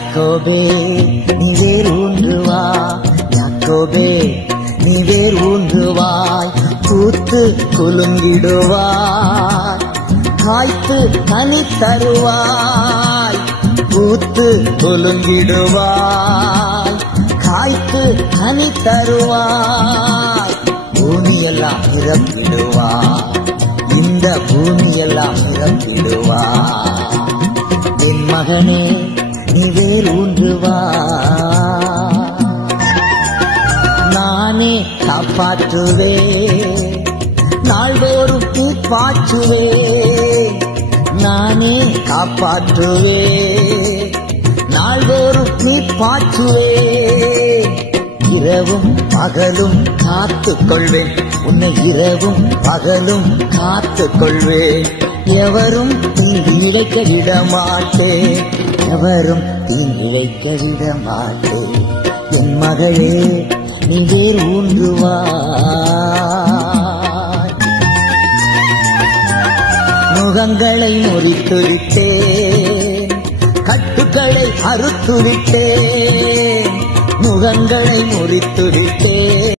யாக்கோபே நீ வேர் ஊன்றுவா, யாக்கோபே நீ வேர் ஊன்றுவாய், பூத்து குலுங்கிடுவாய், காய்த்து கனி தருவாய், பூத்து குலுங்கிடுவாய், காய்த்து கனி தருவாய், பூமியெல்லாம் நிரப்பிடுவாய், இந்த பூமியெல்லாம் நிரப்பிடுவாய். என் மகனே நீ வேர் ஊன்றுவாய், நானே காப்பாற்றுவே, நாள்தோறும் நீ பாற்றுவே, நானே காப்பாற்றுவே, நாள்தோறும் நீ பாற்றுவே, இரவும் பகலும் காத்துக் கொள்வேன், உன்னை இரவும் பகலும் காத்துக் கொள்வேன், எவரும் தீங்கு இழைக்க விட மாட்டேன், எவரும் தீங்கு இழைக்க விட மாட்டேன். என் மகளே நீ வேர் ஊன்றுவாய், முகங்களை முறித்து விட்டேன், கட்டுக்களை அறுத்து விட்டேன், முகங்களை முறித்து விட்டேன்.